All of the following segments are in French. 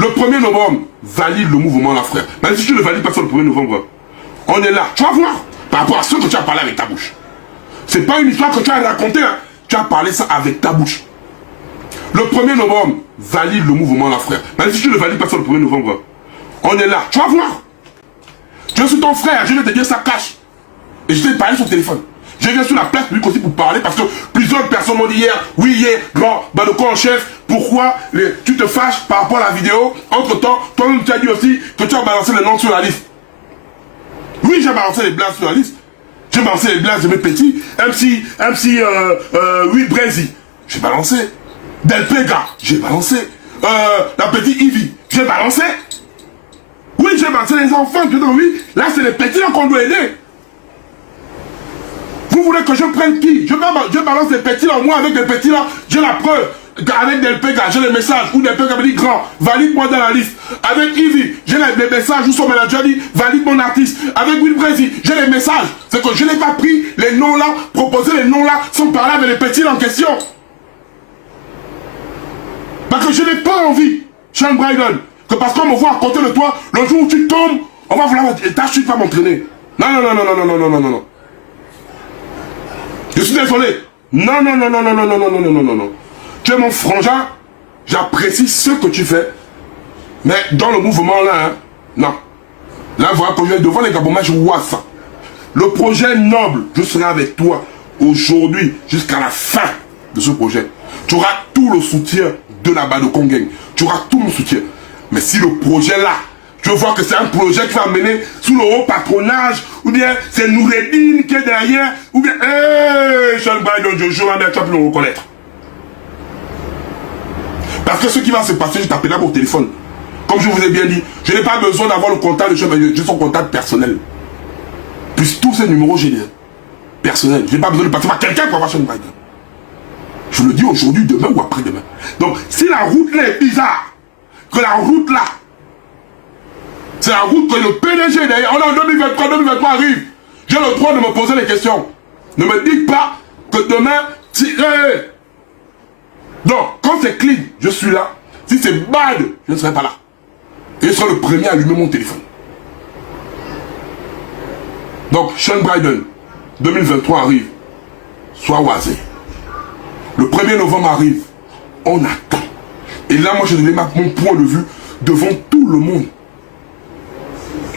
Le 1er novembre, valide le mouvement là, frère. Même si tu ne valides pas ça le 1er novembre, on est là. Tu vas voir, par rapport à ce que tu as parlé avec ta bouche. C'est pas une histoire que tu as racontée, hein. Tu as parlé ça avec ta bouche. Le 1er novembre, valide le mouvement là, frère. Même si tu ne valides pas ça le 1er novembre, on est là. Tu vas voir. Je suis ton frère, je vais te dire ça cache. Et je t'ai parlé sur le téléphone. Je viens sur la place publique aussi pour parler parce que plusieurs personnes m'ont dit hier, oui, hier, grand, Badoko en chef, pourquoi tu te fâches par rapport à la vidéo? Entre temps, toi-même tu as dit aussi que tu as balancé les noms sur la liste. Oui, j'ai balancé les blagues sur la liste. J'ai balancé les blagues de mes petits. MC Brezi, j'ai balancé. Del Pega, j'ai balancé. La petite Ivy, j'ai balancé. Oui, j'ai balancé les enfants. Oui, là c'est les petits qu'on doit aider. Vous voulez que je prenne qui? Je balance les petits là, moi avec les petits là, j'ai la preuve. Avec Del Pega, j'ai les messages où Del Pega me dit grand, valide-moi dans la liste. Avec Ivy, j'ai les messages où son manager dit valide mon artiste. Avec Will Brezi, j'ai les messages. C'est que je n'ai pas pris les noms là, proposé les noms là, sans parler avec les petits en question. Parce que je n'ai pas envie, Sean Brydon, que parce qu'on me voit à côté de toi, le jour où tu tombes, on va vouloir ta chute va m'entraîner. Non, non, non, non, non, non, non, non, non, non. Je suis désolé. Non, non, non, non, non, non, non, non, non, non, non, non. Tu es mon frangin, j'apprécie ce que tu fais. Mais dans le mouvement là, hein, non. Là, voilà, quand je vais devant les Gabonais, je vois ça. Le projet noble, je serai avec toi aujourd'hui jusqu'à la fin de ce projet. Tu auras tout le soutien de la Badoko Gang. Tu auras tout mon soutien. Mais si le projet là, je vois que c'est un projet qui va mener sous le haut patronage, ou bien c'est Noureddin qui est derrière, ou bien, Sean Brydon, je jure, mais tu vas plus le reconnaître. Parce que ce qui va se passer, je t'appelle là au téléphone. Comme je vous ai bien dit, je n'ai pas besoin d'avoir le contact de Sean Brydon, j'ai son contact personnel. Puis tous ces numéros, j'ai des personnels. Je n'ai pas besoin de passer par quelqu'un pour avoir Sean Brydon. Je le dis aujourd'hui, demain ou après-demain. Donc, si la route là est bizarre, que la route là, c'est la route que le PDG d'ailleurs, on est en 2023, 2023 arrive. J'ai le droit de me poser des questions. Ne me dites pas que demain, si... Donc, quand c'est clean, je suis là. Si c'est bad, je ne serai pas là. Et je serai le premier à allumer mon téléphone. Donc, Sean Brydon, 2023 arrive. Sois oisé. Le 1er novembre arrive. On attend. Et là, moi, je devais mettre mon point de vue devant tout le monde.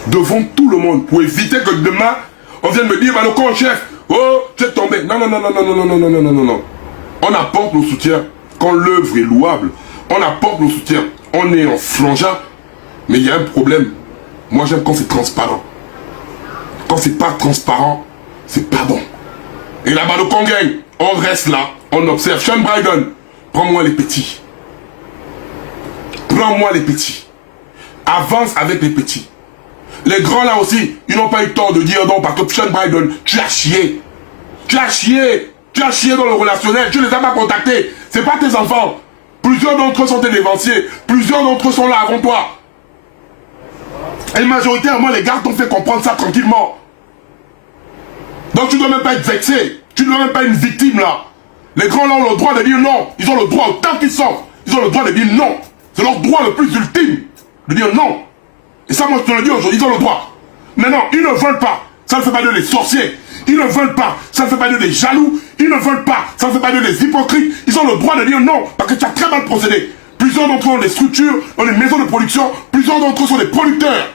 Devant tout le monde. Pour éviter que demain, on vienne me dire, bah, le con chef, oh, tu es tombé. Non, non, non, non, non, non, non, non, non, non, non, non. On apporte le soutien quand l'œuvre est louable. On apporte le soutien. On est en flangeant. Mais il y a un problème. Moi, j'aime quand c'est transparent. Quand c'est pas transparent, c'est pas bon. Et là-bas, le Congang, on reste là, on observe. Sean Brydon, prends-moi les petits. Prends-moi les petits. Avance avec les petits. Les grands là aussi, ils n'ont pas eu tort de dire non parce que Sean Brydon, tu as chié. Tu as chié. Tu as chié dans le relationnel. Tu ne les as pas contactés. C'est pas tes enfants. Plusieurs d'entre eux sont tes dévanciers. Plusieurs d'entre eux sont là avant toi. Et majoritairement, les gars t'ont fait comprendre ça tranquillement. Donc tu ne dois même pas être vexé. Tu ne dois même pas être une victime là. Les grands là ont le droit de dire non. Ils ont le droit autant qu'ils sont. Ils ont le droit de dire non. C'est leur droit le plus ultime. De dire non. Et ça, moi, je te le dis aujourd'hui, ils ont le droit. Mais non, ils ne veulent pas. Ça ne fait pas d'eux des sorciers. Ils ne veulent pas. Ça ne fait pas d'eux des jaloux. Ils ne veulent pas. Ça ne fait pas d'eux des hypocrites. Ils ont le droit de dire non. Parce que tu as très mal procédé. Plusieurs d'entre eux ont des structures, ont des maisons de production. Plusieurs d'entre eux sont des producteurs.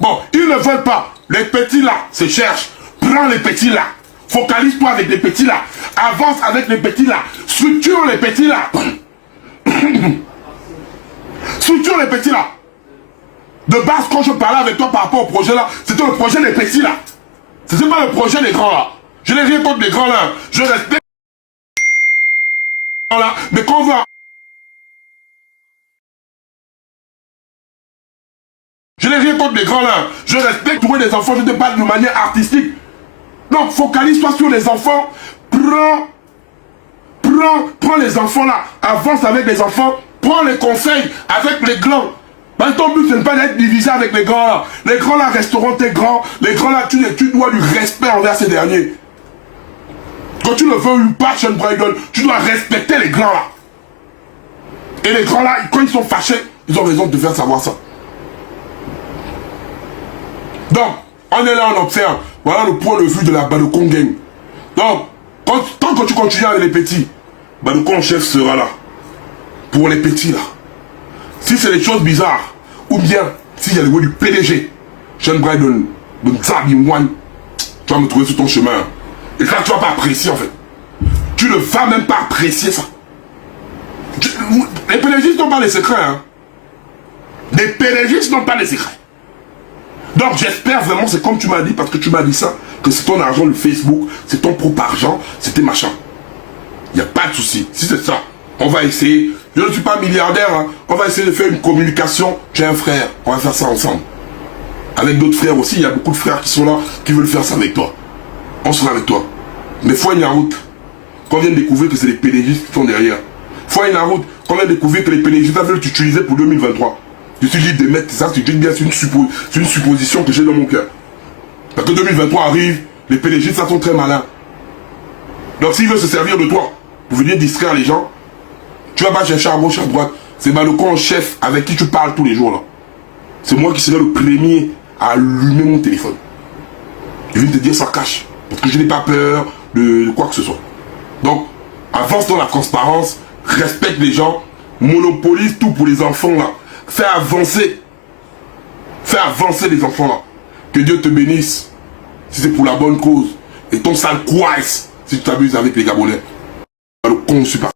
Bon, ils ne veulent pas. Les petits là se cherchent. Prends les petits là. Focalise-toi avec les petits là. Avance avec les petits là. Structure les petits là. Structure les petits là. De base, quand je parlais avec toi par rapport au projet là, c'était le projet des petits là. C'était pas le projet des grands là. Je n'ai rien contre les grands là. Je respecte les grands là. Mais quand on va... Je n'ai rien contre les grands là. Je respecte trouver des enfants, je te parle de manière artistique. Donc, focalise-toi sur les enfants. Prends les enfants là. Avance avec les enfants. Prends les conseils avec les grands. Ben, ton but, ce n'est pas d'être divisé avec les grands là. Les grands là resteront tes grands. Les grands là, tu dois du respect envers ces derniers. Quand tu le veux ou pas, Sean Brydon, tu dois respecter les grands là. Et les grands là, quand ils sont fâchés, Ils ont raison de te faire savoir ça. Donc, on est là, on observe. Voilà le point de vue de la Badokon Gang. Donc, tant que tu continues avec les petits, Badokon chef sera là. Pour les petits là. Si c'est des choses bizarres, ou bien s'il y a le goût du PDG, Sean Brydon, de Nzabi Mwan, tu vas me trouver sur ton chemin. Et là, tu vas pas apprécier en fait. Tu ne vas même pas apprécier ça. Les PDG n'ont pas les secrets. Hein. Les PDG n'ont pas les secrets. Donc j'espère vraiment, c'est comme tu m'as dit, parce que tu m'as dit ça, que c'est ton argent, le Facebook, c'est ton propre argent, c'était machin. Il n'y a pas de souci. Si c'est ça, on va essayer. Je ne suis pas milliardaire, hein. On va essayer de faire une communication. J'ai un frère, on va faire ça ensemble. Avec d'autres frères aussi, il y a beaucoup de frères qui sont là, qui veulent faire ça avec toi. On sera avec toi. Mais faut une route. Qu'on vient de découvrir que c'est les PDG qui sont derrière. Faut une route. Qu'on vient de découvrir que les PDG veulent t'utiliser pour 2023. Je suis libre de mettre ça, je dis bien, c'est une supposition que j'ai dans mon cœur. Parce que 2023 arrive, les PDG, ça sont très malins. Donc s'ils veulent se servir de toi, pour venir distraire les gens, tu vas pas chercher à gauche, à droite. C'est Badokon en chef avec qui tu parles tous les jours là. C'est moi qui serai le premier à allumer mon téléphone. Je viens te dire ça cache. Parce que je n'ai pas peur de quoi que ce soit. Donc, avance dans la transparence, respecte les gens, monopolise tout pour les enfants là. Fais avancer les enfants là. Que Dieu te bénisse. Si c'est pour la bonne cause. Et ton sale couaisse si tu t'abuses avec les Gabonais. Le con super.